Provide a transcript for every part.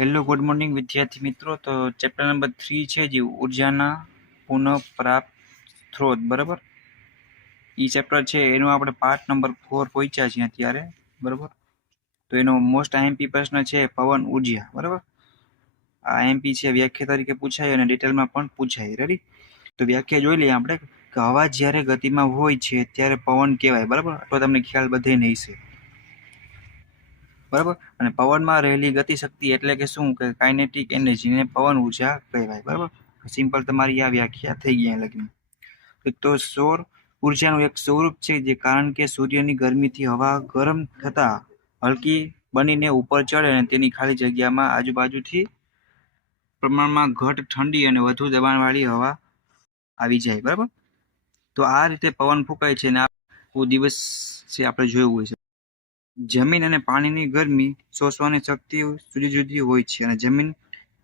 Hello good morning વિદ્યાર્થી મિત્રો। તો ચેપ્ટર નંબર 3 છે જે ઉર્જાના પુનઃપ્રાપ્ત સ્ત્રોત, બરાબર। એ ચેપ્ટર છે એનું આપણે પાર્ટ નંબર 4 પહોંચ્યા છીએ અત્યારે, બરાબર। તો એનો મોસ્ટ આઈએમપી પ્રશ્ન છે પવન ઉર્જા, બરાબર। આ આઈએમપી છે વ્યાખ્યા તરીકે પૂછાય અને ડિટેલમાં પણ પૂછાય। રેડી? તો વ્યાખ્યા જોઈ લઈએ આપણે કે હવા જ્યારે ગતિમાં હોય છે ત્યારે પવન કહેવાય, બરાબર। તો તમને ખ્યાલ બધાને હશે, બરાબર। અને પવનમાં રહેલી ગતિશક્તિ એટલે કે શું કે કાઇનેટિક એનર્જીને પવન ઉર્જા કહેવાય, બરાબર। સિમ્પલ તમારી આ વ્યાખ્યા થઈ ગઈ લગી। તો સૌર ઉર્જાનું એક સ્વરૂપ છે જે કારણ કે સૂર્યની ગરમીથી હવા ગરમ થતા હલકી બનીને ઉપર ચડે અને તેની ખાલી જગ્યામાં આજુબાજુથી પ્રમાણમાં ઘટ ઠંડી અને વધુ દબાણવાળી હવા આવી જાય, બરાબર। તો આ રીતે પવન ફૂંકાય છે અને આ દિવસ છે આપણે જોયું હોય છે। જમીન અને પાણીની ગરમી શોષવાની શક્તિ જુદી જુદી હોય છે અને જમીન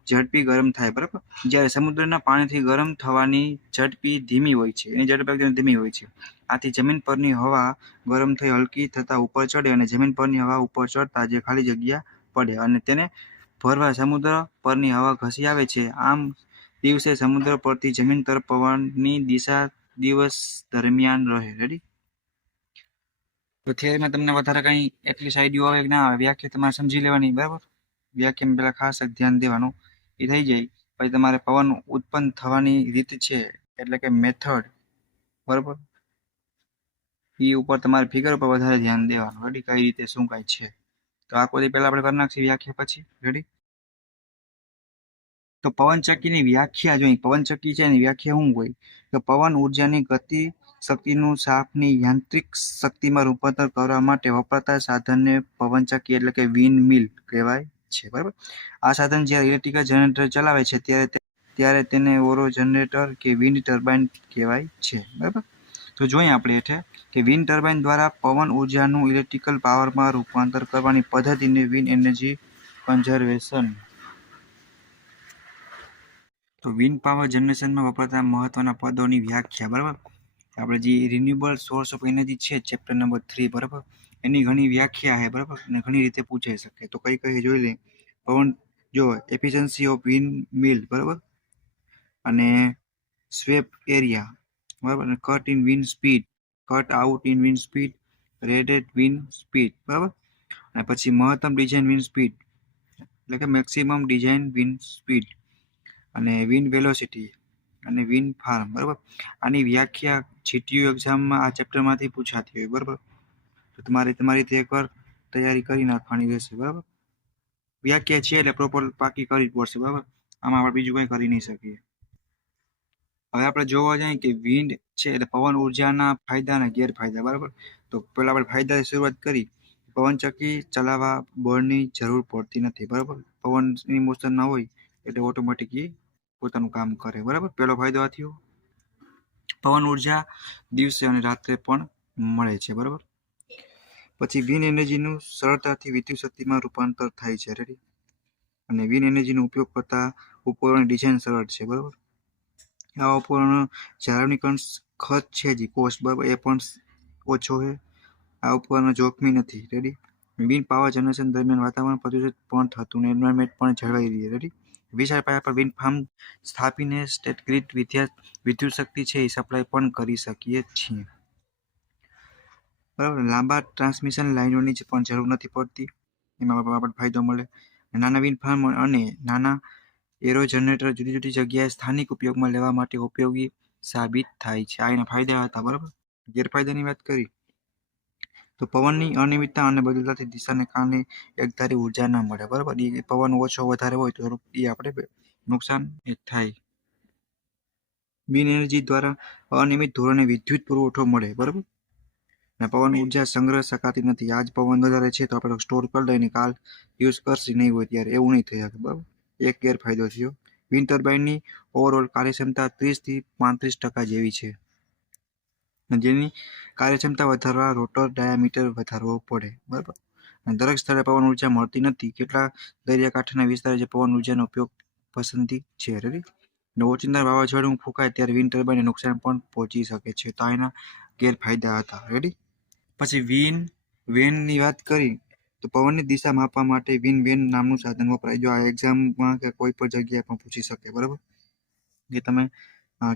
ઝડપી ગરમ થાય, બરાબર। જ્યારે સમુદ્રના પાણીથી ગરમ થવાની ઝડપી ધીમી હોય છે, એની ઝડપ એકદમ ધીમી હોય છે। આથી જમીન પરની હવા ગરમ થઈ હલકી થતા ઉપર ચડે અને જમીન પરની હવા ઉપર ચડતા જે ખાલી જગ્યા પડે અને તેને ભરવા સમુદ્ર પરની હવા ઘસી આવે છે। આમ દિવસે સમુદ્ર પરથી જમીન તરફ પવનની દિશા દિવસ દરમિયાન રહે। રેડી? તો થિયરીમાં તમને વધારે કંઈ એટલી આઈડિયા આવે કે ના આવે, વ્યાખ્યા તમારે સમજી લેવાની, બરાબર। વ્યાખ્યામાં પહેલા ખાસ ધ્યાન દેવાનું, એ થઈ જાય પછી તમારે પવન ઉત્પન્ન થવાની રીત છે એટલે કે મેથડ, બરાબર, એ ઉપર તમારે ફિગર ઉપર વધારે ધ્યાન દેવાનું। રેડી? કઈ રીતે શું કાંઈ છે તો આ કોઈ પહેલા આપણે કરી નાખીએ વ્યાખ્યા પછી। રેડી? તો પવનચક્કીની વ્યાખ્યા જોઈએ। પવનચક્કી છે એની વ્યાખ્યા શું હોય કે પવન ઉર્જાની ગતિ શક્તિનું શાફ્ટની યાંત્રિક શક્તિમાં રૂપાંતર કરવા માટે વપરાતા સાધનને પવનચક્કી એટલે કે વિન્ડ મિલ કહેવાય છે, બરાબર। આ સાધન જ્યારે ઇલેક્ટ્રિકલ જનરેટર ચલાવે છે ત્યારે તેને ઓરો જનરેટર કે વિન્ડ ટર્બાઇન કહેવાય છે, બરાબર। તો જોઈએ આપણે એટલે કે વિન્ડ ટર્બાઇન દ્વારા પવન ઉર્જાનું ઇલેક્ટ્રિકલ પાવરમાં રૂપાંતર કરવાની પદ્ધતિને વિન્ડ એનર્જી કન્ઝર્વેશન। તો વિન્ડ પાવર જનરેશનમાં વપરાતા મહત્વના પદોની વ્યાખ્યા, બરાબર। આપણે જે રિન્યુએબલ સોર્સ ઓફ એનર્જી છે ચેપ્ટર નંબર 3, બરાબર, એની ઘણી વ્યાખ્યા છે, બરાબર, અને ઘણી રીતે પૂછાઈ શકે। તો કઈ કઈ જોઈ લે। પવન જો એફિશિયન્સી ઓફ વિન્ડ મિલ, બરાબર, અને સ્વેપ એરિયા, બરાબર, અને cut in wind speed, cut out in wind speed, rated wind speed, બરાબર, અને પછી મહત્તમ ડિઝાઇન વિન્ડ સ્પીડ એટલે કે મેક્સિમમ ડિઝાઇન વિન્ડ સ્પીડ, અને વિન્ડ વેલોસિટી અને વિન્ડ ફાર્મ, બરાબર। આની વ્યાખ્યા જીટીયુ એક્ઝામમાં આ ચેપ્ટરમાંથી પૂછાતી હોય, બરાબર। તો તમારે તમારી રીતે એકવાર તૈયારી કરી નાખવાની રહેશે, બરાબર। વ્યાખ્યા છે એટલે પ્રોપર પાકી કરવી પડશે, બરાબર। આમાં આપણે બીજું કંઈ કરી નહીં શકીએ। હવે આપણે જોવા જઈએ કે વિન્ડ છે એટલે પવન ઉર્જાના ફાયદા અને ગેરફાયદા, બરાબર। તો પહેલા આપણે ફાયદાથી શરૂઆત કરી। પવનચક્કી ચલાવવા બળની જરૂર પડતી નથી, બરાબર। પવનની મોશન ના હોય એટલે ઓટોમેટિકલી પોતાનું કામ કરે, બરાબર। પહેલો ફાયદો આ થયો। પવન ઉર્જા દિવસે અને રાત્રે પણ મળે છે, બરાબર। પછી વિન્ડ એનર્જીનું સરળતાથી વિદ્યુત શક્તિમાં રૂપાંતર થાય છે। રેડી? અને વિન્ડ એનર્જીનો ઉપયોગ કરતા ઉપકરણોની ડિઝાઇન સરળ છે, બરાબર। આ ઉપકરણો જાળવણી ખર્ચ છે જે કોસ્ટ, બરાબર, એ પણ ઓછો છે। આ ઉપકરણો જોખમી નથી। રેડી? વિન્ડ પાવર જનરેશન દરમિયાન વાતાવરણ પ્રદૂષિત પણ થતું અને એન્વાયરમેન્ટ પણ જળવાઈ રહે। રેડી? વિશાળ પાયા પર વિન્ડ ફાર્મ સ્થાપીને સ્ટેટ ગ્રીડ વિદ્યુત શક્તિ છે એ સપ્લાય પણ કરી શકીએ છીએ, બરાબર। લાંબા ટ્રાન્સમિશન લાઇનોની પણ જરૂર નથી પડતી, એમાં આપણને ફાયદો મળે। નાના વિન્ડ ફાર્મ અને નાના એરો જનરેટર જુદી જુદી જગ્યાએ સ્થાનિક ઉપયોગમાં લેવા માટે ઉપયોગી સાબિત થાય છે। આ એના ફાયદા હતા, બરાબર। ગેરફાયદાની વાત કરી તો પવનની અનિયમિતતા અને બદલાતી દિશાને કારણે એકધારી ઉર્જા ન મળે, બરાબર। એ પવન ઓછો વધારે હોય તો એ આપણે નુકસાન થાય। વિન્ડ એનર્જી દ્વારા અનિયમિત ધોરણે વિદ્યુત પુરવઠો મળે, બરાબર, અને પવન ઉર્જા સંગ્રહ શકાતી નથી। આજ પવન વધારે છે તો આપણે સ્ટોર કરી લઈને કાલ યુઝ કરશે નહીં હોય ત્યારે એવું નહીં થઈ શકે, બરાબર। એક ગેરફાયદો થયો। વિન્ડ ટર્બાઇનની ઓવરઓલ કાર્યક્ષમતા 30 થી 35% જેવી છે, જેની કાર્યક્ષમતા વધારવા રોટર ડાયામીટર વધારવો પડે, બરાબર। અને દરેક સ્થળે પવન ઉર્જા મળતી નથી। કેટલાક દરિયાકાંઠાના વિસ્તાર જે પવન ઉર્જાનો ઉપયોગ પસંદી છે। રેડી? અને ઓચિંતા વાવાઝોડું ફૂંકાય ત્યારે વિન્ડ ટર્બાઇનને નુકસાન પણ પહોંચી શકે છે, તો એના ગેરફાયદા હતા। રેડી? પછી વેનની વાત કરી તો પવનની દિશા માપવા માટે વિન્ડ વેન નામનું સાધન વપરાય. જો આ એક્ઝામમાં કે કોઈ પણ જગ્યાએ પણ પૂછી શકે, બરાબર. કે તમે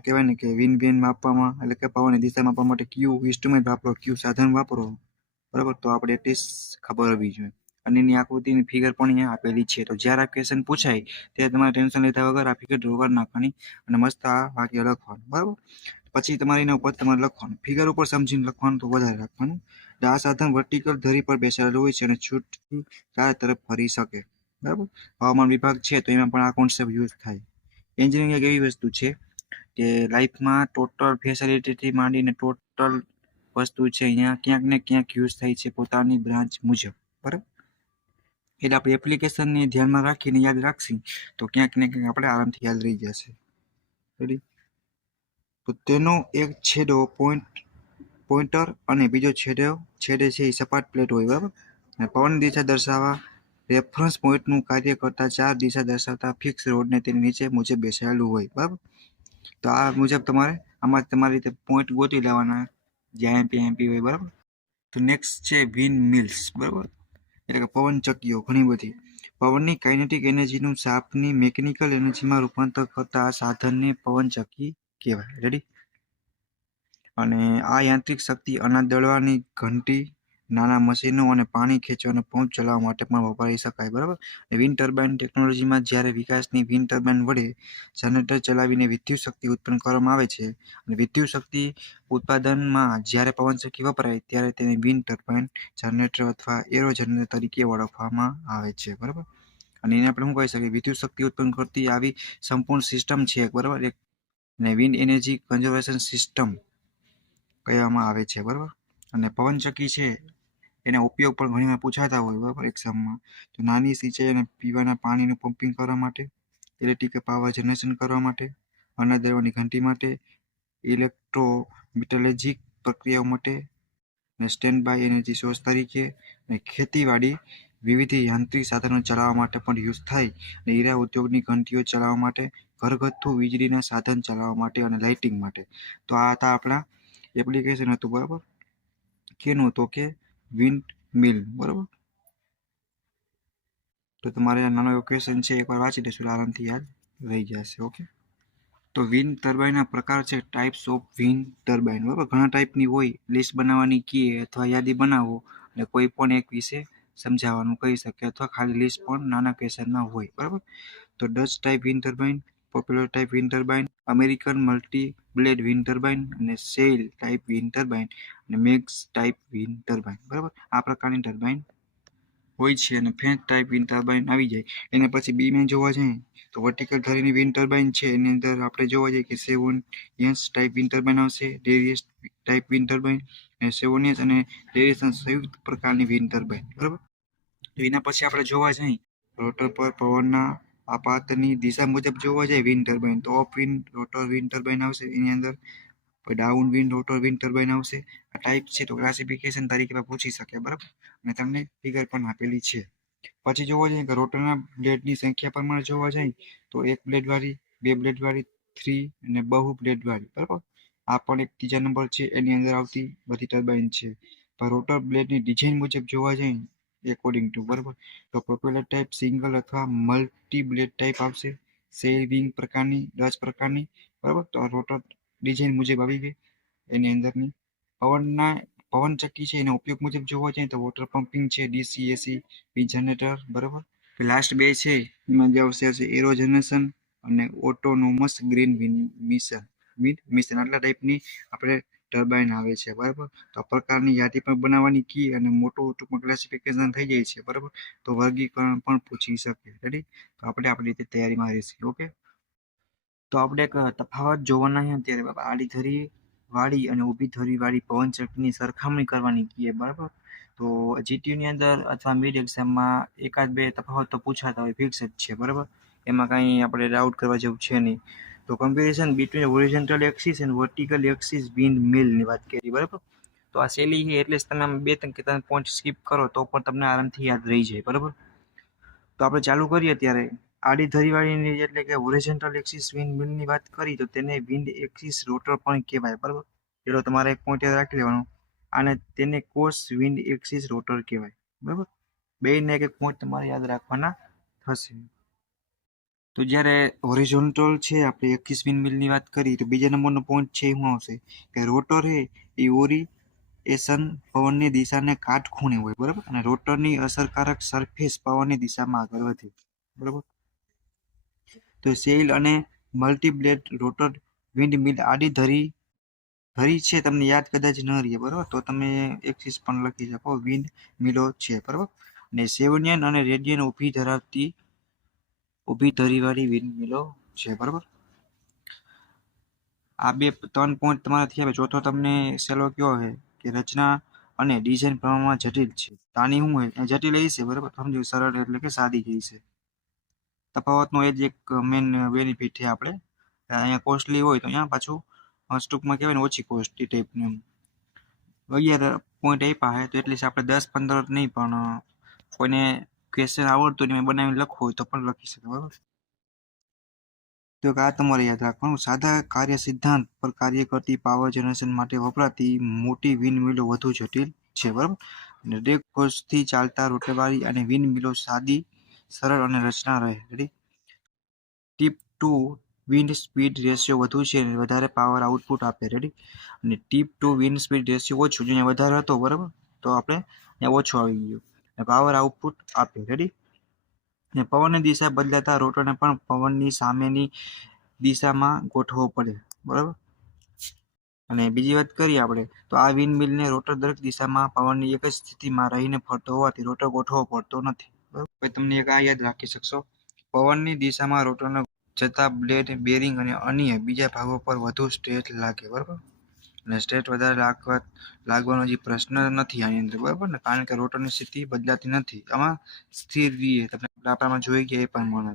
કહેવાય ને કે વિન્ડ વેન માપવામાં એટલે કે પવનની દિશા માપવા માટે કયું ઇન્સ્ટ્રુમેન્ટ વાપરો, કયું સાધન વાપરો, બરાબર. તો આપણે એટલીસ્ટ ખબર હોવી જોઈએ. અને એની આકૃતિની ફિગર પણ અહીંયા આપેલી છે. તો જ્યારે આ ક્વેશ્ચન પૂછાય ત્યારે તમારે ટેન્શન લીધા વગર આ ફિગર ડ્રો કરી નાખવાની અને મસ્ત આ વાક્ય લખવાનું, બરાબર. પછી તમારે એના ઉપર તમારે લખવાનું, ફિગર ઉપર સમજીને લખવાનું તો વધારે રાખવાનું. આ સાધન વર્ટિકલ ધરી પર બેસાડેલું હોય છે અને છૂટથી ચારે તરફ ફરી શકે, બરાબર. હવામાન વિભાગ છે તો એમાં પણ આ કોન્સેપ્ટ યુઝ થાય. એન્જિનિયરિંગ એક એવી વસ્તુ છે કે લાઈફમાં ટોટલ ફેસિલિટીથી માંડીને ટોટલ વસ્તુ છે અહીંયા ક્યાંક ને ક્યાંક યુઝ થાય છે પોતાની બ્રાન્ચ મુજબ, બરાબર. એટલે આપણે એપ્લિકેશનને ધ્યાનમાં રાખીને યાદ રાખશું તો ક્યાંક ને ક્યાંક આપણે આરામથી યાદ રહી જશે. રેડી. તો તેનો એક છેડો પોઇન્ટર અને બીજો છેડે છે એ સપાટ પ્લેટ હોય, બરાબર. અને પવનની દિશા દર્શાવવા રેફરન્સ પોઈન્ટનું કાર્ય કરતા 4 દિશા દર્શાવતા ફિક્સ રોડને તેની નીચે મુજબ બેસાડેલું હોય, બરાબર. તો આ મુજબ આમાં તમારી રીતે પોઈન્ટ ગોતી લેવાના જ્યાં એમપી હોય, બરાબર. તો નેક્સ્ટ છે વિન્ડ મિલ્સ, બરાબર. એટલે કે પવન ચક્કીઓ ઘણી બધી. પવનની કાઇનેટિક એનર્જીનું શાફ્ટની મિકેનિકલ એનર્જીમાં રૂપાંતર કરતા આ સાધનને પવન ચક્કી કહેવાય. રેડી. અને આ યાંત્રિક શક્તિ અનાજ દળવાની ઘંટી, નાના મશીનો અને પાણી ખેંચવાના પંપ ચલાવવા માટે પણ વપરાઈ શકાય, બરાબર. વિન્ડ ટર્બાઇન ટેકનોલોજીમાં જ્યારે વિકાસની વિન્ડ ટર્બાઇન વડે જનરેટર ચલાવીને વિદ્યુત શક્તિ ઉત્પન્ન કરવામાં આવે છે અને વિદ્યુત શક્તિ ઉત્પાદનમાં જ્યારે પવનચક્કી વપરાય ત્યારે તેને વિન્ડ ટર્બાઇન જનરેટર અથવા એરો જનરેટર તરીકે ઓળખવામાં આવે છે, બરાબર. અને એને આપણે શું કહી શકીએ, વિદ્યુત શક્તિ ઉત્પન્ન કરતી આવી સંપૂર્ણ સિસ્ટમ છે, બરાબર. અને વિન્ડ એનર્જી કન્ઝર્વેશન સિસ્ટમ કહેવામાં આવે છે, બરાબર. અને પવનચક્કી છે એના ઉપયોગ પણ ઘણીવાર પૂછાતા હોય, બરાબર, એક્ઝામમાં. તો નાની સિંચાઈ અને પીવાના પાણીનું પમ્પિંગ કરવા માટે, ઇલેક્ટ્રિકલ પાવર જનરેશન કરવા માટે, અનાજ દળવાની ઘંટી માટે, ઇલેક્ટ્રોમિટર્લોજિક પ્રક્રિયાઓ માટે, અને સ્ટેન્ડ બાય એનર્જી સોર્સ તરીકે, અને ખેતીવાડી વિવિધ યાંત્રિક સાધનો ચલાવવા માટે પણ યુઝ થાય. અને હીરા ઉદ્યોગની ઘંટીઓ ચલાવવા માટે, ઘરગથ્થુ વીજળીના સાધન ચલાવવા માટે અને લાઇટિંગ માટે. તો આ હતા આપણા એપ્લિકેશન હતું, બરાબર. કેનું તો કે વિન્ડ મિલ, બરાબર. તો તમારે આ નાનો એવો ક્વેશ્ચન છે એકવાર વાંચી લેશો આરામથી યાદ રહી જશે. ઓકે. તો વિન્ડ ટર્બાઇનના પ્રકાર છે ટાઈપ્સ ઓફ વિન્ડ ટર્બાઇન, બરાબર. ઘણા ટાઈપની હોય, લિસ્ટ બનાવવાની કીએ અથવા યાદી બનાવો અને કોઈ પણ એક વિશે સમજાવવાનું કહી શકે અથવા ખાલી લિસ્ટ પણ નાના ક્વેશ્ચનમાં હોય, બરાબર. તો Dutch type wind turbine, popular type wind turbine, American multi blade wind turbine, અને સેલ ટાઈપ વિન્ડ ટર્બાઇન, અને મેગ્સ ટાઈપ વિન્ડ ટર્બાઇન, બરાબર. આ પ્રકારની ટર્બાઇન હોય છે. અને ફેન્સ ટાઈપ વિન્ડ ટર્બાઇન આવી જાય. એને પછી બીમાં જોવા જાય તો વર્ટિકલ ધરીની વિન્ડ ટર્બાઇન છે એની અંદર આપણે જોવા જઈએ કે સેવોનિયસ ટાઈપ વિન્ડ ટર્બાઇન આવશે, ડેરિયસ ટાઈપ વિન્ડ ટર્બાઇન, અને સેવોનિયસ અને ડેરિયસ સંયુક્ત પ્રકારની વિન્ડ ટર્બાઇન, બરાબર. તો એના પછી આપણે જોવા જઈએ રોટર પર પવનના આપાતની દિશા મુજબ જોવા જાય વિન્ડ ટર્બાઇન તો up wind rotor wind turbine આવશે એની અંદર, down wind rotor wind turbine આવશે. આ ટાઈપ છે તો ક્લાસિફિકેશન તરીકે પૂછી શકે, બરાબર. અને તમને ફિગર પણ આપેલી છે. પછી જોવા જઈએ કે રોટરના બ્લેડની સંખ્યા પ્રમાણે જોવા જાય તો એક બ્લેડ વાળી, બે બ્લેડ વાળી, 3 અને બહુ બ્લેડ વાળી, બરાબર. આ પણ એક ત્રીજા નંબર છે એની અંદર આવતી બધી ટર્બાઇન છે. પણ રોટર બ્લેડની ડિઝાઇન મુજબ જોવા જાય એકોર્ડિંગ ટુ, બરાબર. તો પ્રોપેલર ટાઈપ સિંગલ અથવા મલ્ટી બ્લેડ ટાઈપ આવશે, સેલ વિંગ પ્રકારની, ડચ પ્રકારની, બરાબર. તો આ રોટર ડિઝાઇન મુજબ આવી ગઈ. એની અંદરની પવનચક્કી છે એના ઉપયોગ મુજબ જોવા જાય તો વોટર પમ્પિંગ છે, ડીસી એસી વીજ જનરેટર, બરાબર. લાસ્ટ બે છે એમાં જે આવશે એરો જનરેશન અને ઓટોનોમસ ગ્રીન મિશન આટલા ટાઈપની આપણે ટર્બાઇન આવે છે, બરાબર. તો આ પ્રકારની યાદી પણ બનાવવાની કી અને મોટું ટૂંકમાં ક્લાસિફિકેશન થઈ જાય છે, બરાબર. તો વર્ગીકરણ પણ પૂછી શકે. રેડી. તો આપણે આપણી રીતે તૈયારીમાં રહીશું. ઓકે. તો આપણે એક તફાવત જોવાના છે અત્યારે, બાબા. આડી ધરી વાળી અને ઊભી ધરી વાળી પવનચક્કીની સરખામણી કરવાની કીએ, બરાબર. તો જીટીયુની અંદર અથવા મિડ એક્ઝામમાં એકાદ બે તફાવત તો પૂછાતા હોય, ફિક્સ જ છે, બરાબર. એમાં કાંઈ આપણે ડાઉટ કરવા જેવું છે નહીં. તો comparison between horizontal axis and vertical axis wind મિલની વાત કરી, બરાબર. તો આ સહેલી છે એટલે જ તમે આમ બે ત્રણ કે ત્રણ પોઈન્ટ સ્કીપ કરો તો પણ તમને આરામથી યાદ રહી જાય, બરાબર. તો આપણે ચાલુ કરીએ ત્યારે આડી ધરીવાળીની એટલે કે હોરિઝોન્ટલ એક્સિસ વિન્ડ મિલની વાત કરી તો તેને વિન્ડ એક્સિસ રોટર પણ કહેવાય, બરાબર. પેલો તમારે એક પોઈન્ટ યાદ રાખી લેવાનો, અને તેને કોસ વિન્ડ એક્સિસ રોટર કહેવાય, બરાબર. બેયને એક પોઈન્ટ તમારે યાદ રાખવાના થશે. તો જ્યારે હોરિઝોન્ટલ છે આપણે 21 વિન્ડમિલની વાત કરી તો બીજા નંબરનો પોઈન્ટ છે શું આવશે કે રોટર છે એ ઓરિએશન પવનની દિશાને કાટખૂણે હોય બરાબર, અને રોટરની અસરકારક સરફેસ પવનની દિશામાં આગળ વધે બરાબર. તો સેલ અને મલ્ટીબ્લેડ રોટર વિન્ડમિલ આડી ધરી છે, તમને યાદ કદાચ ન રહે બરાબર, તો તમે એક્સિસ પણ લખી શકો વિન્ડ મિલો છે બરાબર. અને સેવનિયન અને રેડિયન ઊભી ધરીવાળી વિન્ડ મિલો છે બરાબર. આ 3 પોઈન્ટ તમારા થયા. ચોથો તમને સહેલો કયો છે કે રચના અને ડિઝાઇન પ્રમાણમાં જટિલ છે. તાની શું હોય જટિલ એ છે બરાબર, સમજો સરળ એટલે કે સાદી ગઈ છે. તફાવતનો એ જ એક મેઇન બેનિફિટ છે. આપણે અહીંયા કોસ્ટલી હોય તો અહીંયા પાછું ટૂંકમાં કહેવાય ને ઓછી કોસ્ટલી ટાઈપનું 11 પોઈન્ટ આપ્યા છે, તો એટલે આપણે 10-15 નહીં, પણ કોઈને ક્વેશ્ચન આવડતું હોય બનાવીને લખવું હોય તો પણ લખી શકે બરાબર. તો આ તમારે યાદ રાખવાનું. સાદા કાર્ય સિદ્ધાંત પર કાર્ય કરતી પાવર જનરેશન માટે વપરાતી મોટી વિન્ડ મિલો વધુ જટિલ છે બરાબર. અને રેક ફોર્સથી ચાલતા રોટેવાળી અને વિન્ડ મિલો સાદી, સરળ અને રચના રહે. Ready. Tip 2 wind speed ratio વધુ છે અને વધારે પાવર આઉટપુટ આપે. રેડી. અને ટીપ 2 વિન્ડ સ્પીડ રેશિયો ઓછું, જો વધારે હતો બરાબર તો આપણે અહીંયા ઓછો આવી ગયો, અને પાવર આઉટપુટ આપે. રેડી. અને પવનની દિશા બદલાતા રોટરને પણ પવનની સામેની દિશામાં ગોઠવવો પડે બરાબર. અને બીજી વાત કરીએ આપણે તો આ વિન્ડ મિલને રોટર દરેક દિશામાં પવનની એક જ સ્થિતિમાં રહીને ફરતો હોવાથી રોટર ગોઠવવો પડતો નથી બરાબર. તમને એક આ યાદ રાખી શકશો, પવનની દિશામાં રોટરને જતા બ્લેડ, બેરિંગ અને અન્ય બીજા ભાગો પર વધુ સ્ટ્રેસ લાગે બરાબર. અને સ્ટ્રેસ વધારે લાગવાનો જે પ્રશ્ન નથી આની અંદર બરાબર ને, કારણ કે રોટરની સ્થિતિ બદલાતી નથી, આમાં સ્થિર રહીએ. તમને આપણામાં જોઈ ગયા એ પ્રમાણે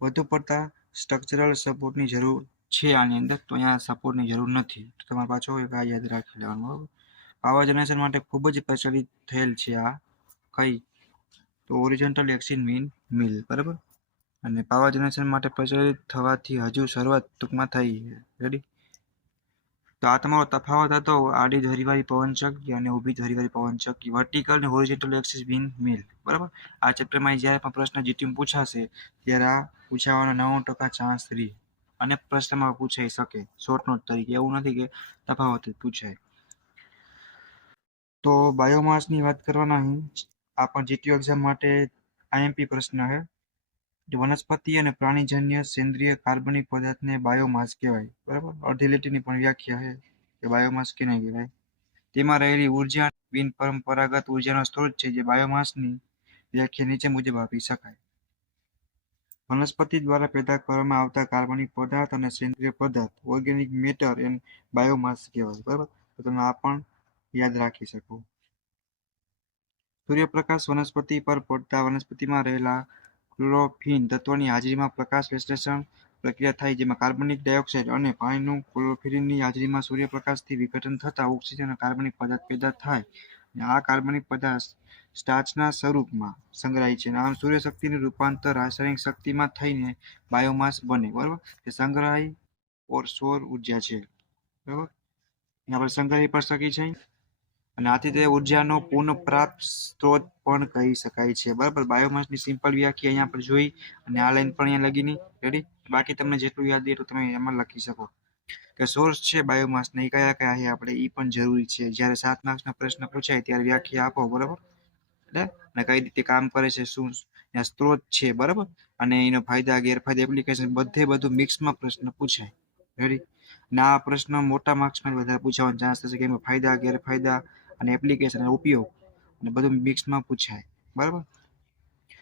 વધુ પડતા સ્ટ્રક્ચરલ સપોર્ટની જરૂર છે આની અંદર, તો અહીંયા સપોર્ટની જરૂર નથી. તો તમારે પાછો એક આ યાદ રાખી લેવાનું બરાબર. પાવર જનરેશન માટે ખૂબ જ પ્રચલિત થયેલ છે આ કઈ તો ઓરિજિનલ એક્સિસ વિન્ડ મિલ બરાબર. અને પાવર જનરેશન માટે પ્રચલિત થવાથી હજુ શરૂઆત ટૂંકમાં થઈ. રેડી. તો આ તમારો તફાવત હતો આડી ધરીવાળી પવનચક્કી અને ઊભી ધરીવાળી પવનચક્કી, વર્ટિકલ અને હોરિઝોન્ટલ એક્સિસ વિન્ડ મિલ બરાબર. આ ચેપ્ટરમાં જ્યારે પણ પ્રશ્ન જીટીમાં પૂછાશે ત્યારે આ પૂછાવાનો 90% ચાન્સ રહે, અને પ્રશ્નમાં પૂછાઈ શકે શોર્ટ નોટ તરીકે, એવું નથી કે તફાવત જ પૂછાય. તો બાયોમાસની વાત કરવાના અહીં, આ પણ જીટીયુ એક્ઝામ માટે આઈએમપી પ્રશ્ન છે. વનસ્પતિ અને પ્રાણીજન્ય સેન્દ્રિય કાર્બનિક પદાર્થને બાયોમાસ કહેવાય બરાબર. અડધી લીટીની પણ વ્યાખ્યા છે કે બાયોમાસ કેને કહેવાય. તેમાં રહેલી ઉર્જા બિનપરંપરાગત ઉર્જાનો સ્ત્રોત છે, જે બાયોમાસની વ્યાખ્યા નીચે મુજબ આપી શકાય. વનસ્પતિ દ્વારા પેદા કરવામાં આવતા કાર્બનિક પદાર્થ અને સેન્દ્રિય પદાર્થ ઓર્ગેનિક મેટર એન્ડ બાયોમાસ કહેવાય બરાબર. તો તમે આ પણ યાદ રાખી શકો. સૂર્યપ્રકાશ વનસ્પતિ પર પડતા વનસ્પતિમાં રહેલા ક્લોરોફિન તત્વની હાજરીમાં પ્રકાશ સંશ્લેષણ પ્રક્રિયા થાય, જેમાં કાર્બનિક ડાયોક્સાઇડ અને પાણીનું ક્લોરોફિલની હાજરીમાં સૂર્યપ્રકાશથી વિઘટન થતા ઓક્સિજન અને કાર્બનિક પદાર્થ પેદા થાય, અને આ કાર્બનિક પદાર્થ સ્ટાર્ચના સ્વરૂપમાં સંગ્રહાય છે. આમ સૂર્યશક્તિનું રૂપાંતર રાસાયણિક શક્તિમાં થઈને બાયોમાસ બને બરાબર. તે સંગ્રહાય ઓર સૌર ઉર્જા છે બરાબર. આપણે સંગ્રહી પણ શકી છે, અને આથી તે ઉર્જાનો પુનઃપ્રાપ્ત સ્ત્રોત પણ કહી શકાય છે બરાબર. બાયોમાસની સિમ્પલ વ્યાખ્યા અહીંયા આપણે જોઈ, અને આ લાઈન પણ અહીંયા લગીની. રેડી. બાકી તમને જેટલું યાદ હોય તો તમે એમાં લખી શકો કે સોર્સ છે બાયોમાસના એ કયા કયા છે, આપણે એ પણ જરૂરી છે. જ્યારે 7 માર્ક્સના પ્રશ્ન પૂછાય ત્યારે વ્યાખ્યા આપો બરાબર, એટલે અને કઈ રીતે કામ કરે છે, શું સ્ત્રોત છે બરાબર, અને એનો ફાયદા ગેરફાયદા એપ્લિકેશન બધું મિક્સમાં પ્રશ્ન પૂછાય. રેડી. અને આ પ્રશ્ન મોટા માર્ક્સમાં વધારે પૂછાવાનો ચાન્સ થશે, કે એમાં ફાયદા ગેરફાયદા અને એપ્લિકેશન અને ઉપયોગ અને બધું મિક્સમાં પૂછાય બરાબર.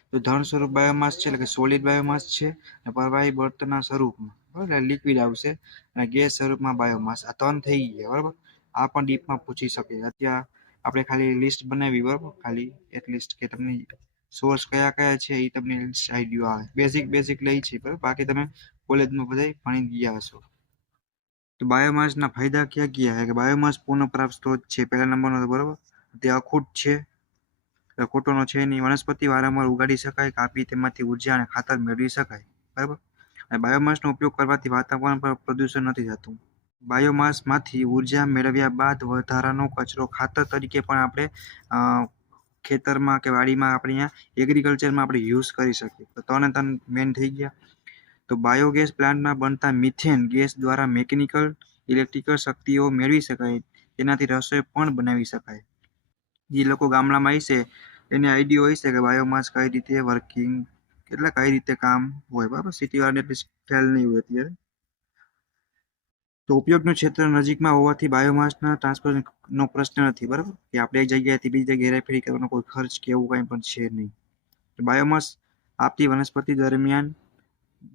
તો ધન સ્વરૂપ બાયોમાસ છે એટલે કે સોલિડ બાયોમાસ છે, અને પ્રવાહી બળતણના સ્વરૂપમાં બરાબર લિક્વિડ આવશે, અને ગેસ સ્વરૂપમાં બાયોમાસ. આ 3 થઈ ગયા બરાબર. આ પણ ડીપમાં પૂછી શકે. અત્યારે આપણે ખાલી લિસ્ટ બનાવી બરાબર, ખાલી એક લિસ્ટ કે તમને સોર્સ કયા કયા છે એ તમને આઈડિયો આવે. બેઝિક લઈ છે બરાબર, બાકી તમે કોલેજમાં બધા ભણી ગયા હશો. તો બાયોમાસના ફાયદા ક્યાં ક્યાં છે કે બાયોમાસ પુનઃપ્રાપ્ત સ્ત્રોત છે પહેલા નંબરનો બરાબર. તે અખૂટ છે, ખોટોનો છે નહીં. વનસ્પતિ વારંવાર ઉગાડી શકાય, કાપી તેમાંથી ઉર્જા અને ખાતર મેળવી શકાય બરાબર. અને બાયોમાસનો ઉપયોગ કરવાથી વાતાવરણ પર પ્રદૂષણ નથી થતું. બાયોમાસમાંથી ઉર્જા મેળવ્યા બાદ વધારાનો કચરો ખાતર તરીકે પણ આપણે ખેતરમાં કે વાડીમાં આપણે અહીંયા એગ્રીકલ્ચરમાં આપણે યુઝ કરી શકીએ. તો 3 ને 3 મેન થઈ ગયા. તો બાયોગેસ પ્લાન્ટમાં બનતા મિથેન ગેસ દ્વારા મિકેનિકલ ઇલેક્ટ્રિકલ શક્તિઓ મેળવી શકાય. તેનાથી રસોઈ પણ બનાવી શકાય. જે લોકો ગામડામાં હશે એને આઈડિયા હોય છે કે બાયોમાસ કઈ રીતે વર્કિંગ એટલે કઈ રીતે કામ હોય. બરાબર, સિટી વાળાને એટલી ખ્યાલ નહીં હોય અત્યારે. તો ઉપયોગનું ક્ષેત્ર નજીકમાં હોવાથી બાયોમાસના ટ્રાન્સફરનો પ્રશ્ન નથી. બરાબર, કે આપણે એક જગ્યાએથી બીજી જગ્યાએ હેરાફેરી કરવાનો કોઈ ખર્ચ કે એવું કંઈ પણ છે નહીં. બાયોમાસ આપતી વનસ્પતિ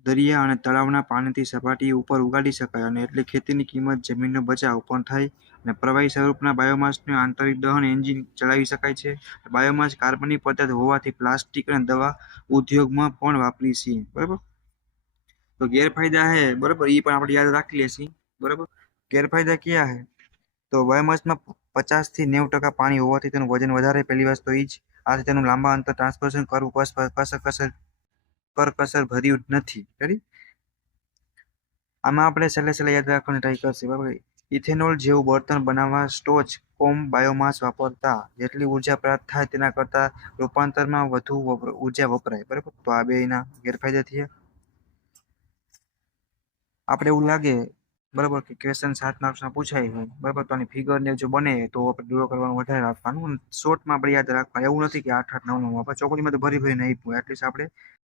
દરિયા અને તળાવના પાણીથી સપાટી ઉપર ઉગાડી શકાય અને એટલે ખેતીની કિંમત જમીનનો બચાવ પણ થાય. અને પ્રવાહી સ્વરૂપના બાયોમાસનું આંતરિક દહન એન્જિન ચલાવી શકાય છે. બાયોમાસ કાર્બનિક પદાર્થ હોવાથી પ્લાસ્ટિક અને દવા ઉદ્યોગમાં પણ વાપરી છે. બરાબર, તો ગેરફાયદા હે બરાબર, એ પણ આપણે યાદ રાખી લેશી. બરાબર, ગેરફાયદા ક્યાં હે? તો બાયોમાસમાં 50 થી 90% પાણી હોવાથી તેનું વજન વધારે. પહેલી વસ્તુ એ જ. આથી તેનું લાંબા અંતર ટ્રાન્સપોર્ટેશન કરવું કરકસર ભર્યું નથી. રેડી, આમાં આપણે છેલ્લે યાદ રાખવાની ટ્રાય કરશે. બરાબર, ઇથેનોલ જેવું બળતણ બનાવવા સ્ટોચ કોમ બાયોમાસ વાપરતા જેટલી ઉર્જા પ્રાપ્ત થાય તેના કરતા રૂપાંતરમાં વધુ ઉર્જા વપરાય. બરાબર, તો આ બેના ગેરફાયદા થયા. આપણે એવું લાગે બરાબર કે ક્વેશ્ચન 7 માર્ક્સમાં પૂછાય હોય બરાબર, તો આની ફિગર ને જો બને તો આપણે ડ્રો કરવાનું વધારે રાખવાનું. શોર્ટમાં આપણે યાદ રાખવાનું. એવું નથી કે 8 8 9 9 આપણે ચોકડીમાં તો ભરી આપ્યું. એટલીસ્ટ આપણે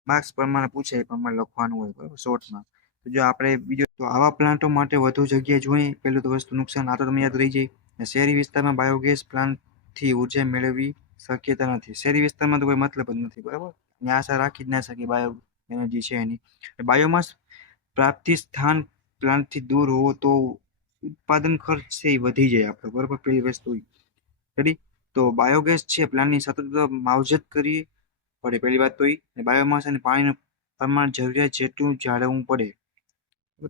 માર્ક્સ પ્રમાણે પૂછે એ પ્રમાણે લખવાનું હોય. બરાબર, શોર્ટમાં. તો જો આપણે બીજો તો આવા પ્લાન્ટો માટે વધુ જગ્યા જોઈએ. પહેલું તો વસ્તુ નુકસાન, આ તો તમને યાદ રહી જાય. શહેરી વિસ્તારમાં બાયોગેસ પ્લાન્ટથી ઉર્જા મેળવવી શક્યતા નથી. શહેરી વિસ્તારમાં તો કોઈ મતલબ જ નથી. બરાબર, ત્યાં આશા રાખી જ ના શકીએ બાયો એનર્જી છે એની. બાયોમાસ પ્રાપ્તિ સ્થાન પ્લાન્ટથી દૂર હોવો તો ઉત્પાદન ખર્ચ છે એ વધી જાય આપણો. બરાબર, પેલી વસ્તુ રેડી. તો બાયોગેસ છે પ્લાન્ટની સતત માવજત કરવી પડે. પહેલી વાત તો એ બાયોમાસ અને પાણીનું પ્રમાણ જરૂરિયાત જેટલું જાળવવું પડે.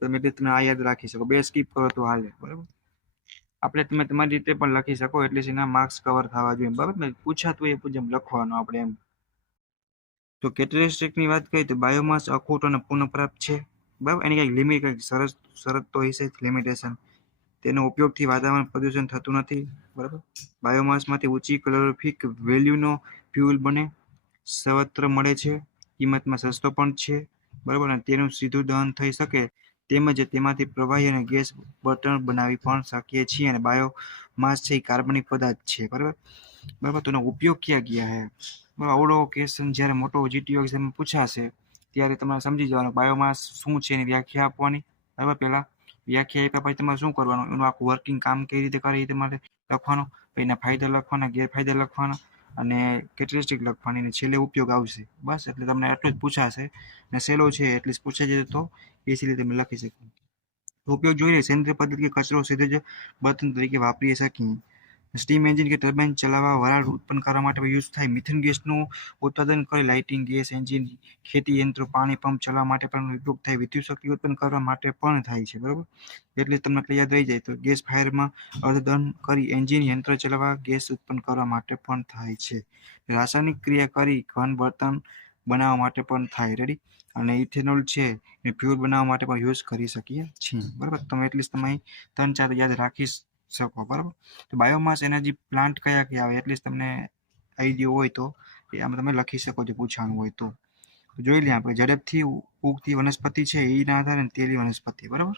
તમે આ યાદ રાખી શકો. 2 સ્કીપ કરો તો હાલે. બરાબર, આપણે તમે તમારી રીતે પણ લખી શકો એટલે એના માર્ક્સ કવર થવા જોઈએ. બરાબર, પૂછાતું એ જેમ લખવાનું આપણે એમ. તો કેરેક્ટરિસ્ટિકની વાત કરીએ તો બાયોમાસ અખૂટ અને પુનઃપ્રાપ્ત છે. બરાબર, એની કંઈક લિમિટ કંઈક શરત તો હશે લિમિટેશન. તેનો ઉપયોગથી વાતાવરણ પ્રદૂષણ થતું નથી. બરાબર, બાયોમાસમાંથી ઊંચી કેલોરીફિક વેલ્યુનો ફ્યુઅલ બને, સર્વત્ર મળે છે, કિંમતમાં સસ્તો પણ છે. બરાબર, અને તેનું સીધું દહન થઈ શકે તેમજ તેમાંથી પ્રવાહી અને ગેસ બળતણ બનાવી પણ શકીએ છીએ. અને બાયોમાસ છે એ કાર્બનિક પદાર્થ છે. બરાબર, તેનો ઉપયોગ ક્યાં ગયા હે? આવડો ક્વેશ્ચન જ્યારે મોટો જીટીયુ એક્ઝામમાં પૂછાશે ત્યારે તમારે સમજી જવાનું બાયોમાસ શું છે એની વ્યાખ્યા આપવાની. બરાબર, પહેલા વ્યાખ્યા આપ્યા પછી તમારે શું કરવાનું, એનું આખું વર્કિંગ કામ કઈ રીતે કરે એ તમારે લખવાનું. પછી એના ફાયદા લખવાના, ગેરફાયદા લખવાના અને કેરેક્ટરિસ્ટિક લખવાની અને છેલ્લે ઉપયોગ આવશે. બસ, એટલે તમને આટલું જ પૂછાશે. અને સહેલો છે એટલીસ્ટ પૂછાઈ જાય તો ઇઝીલી તમે લખી શકો. ઉપયોગ જોઈએ સેન્દ્રિય પદ્ધતિ કચરો સીધે જ બળતણ તરીકે વાપરી શકીએ. સ્ટીમ એન્જિન કે ટર્બાઇન ચલાવવા વરાળ ઉત્પન્ન કરવા માટે યુઝ થાય. મિથેન ગેસનું ઉત્પાદન કરે. લાઇટિંગ ગેસ એન્જિન, ખેતી યંત્રો, પાણી પંપ ચલાવવા માટે પણ ઉપયોગ થાય. વિદ્યુત શક્તિ ઉત્પન્ન કરવા માટે પણ થાય છે. બરાબર, એટલે તમને યાદ રહી જાય. તો ગેસ ફાયરમાં અર્ધદહન કરી એન્જિન યંત્ર ચલાવવા, ગેસ ઉત્પન્ન કરવા માટે પણ થાય છે. રાસાયણિક ક્રિયા કરી ઘન બળતણ બનાવવા માટે પણ થાય. રેડી, અને ઇથેનોલ છે એ ફ્યુઅલ બનાવવા માટે પણ યુઝ કરી શકીએ છીએ. બરાબર, તમે એટલીસ્ટ તમે 3 4 યાદ રાખી શકો. બરાબર, તો બાયોમાસ એનર્જી પ્લાન્ટ કયા કયા આવે એટલીસ્ટ તમને આઈડિયા હોય તો એ આમાં તમે લખી શકો છો પૂછવાનું હોય તો. જોઈ લઈએ આપણે ઝડપથી ઉગતી વનસ્પતિ છે એના આધારે તેલી વનસ્પતિ. બરાબર,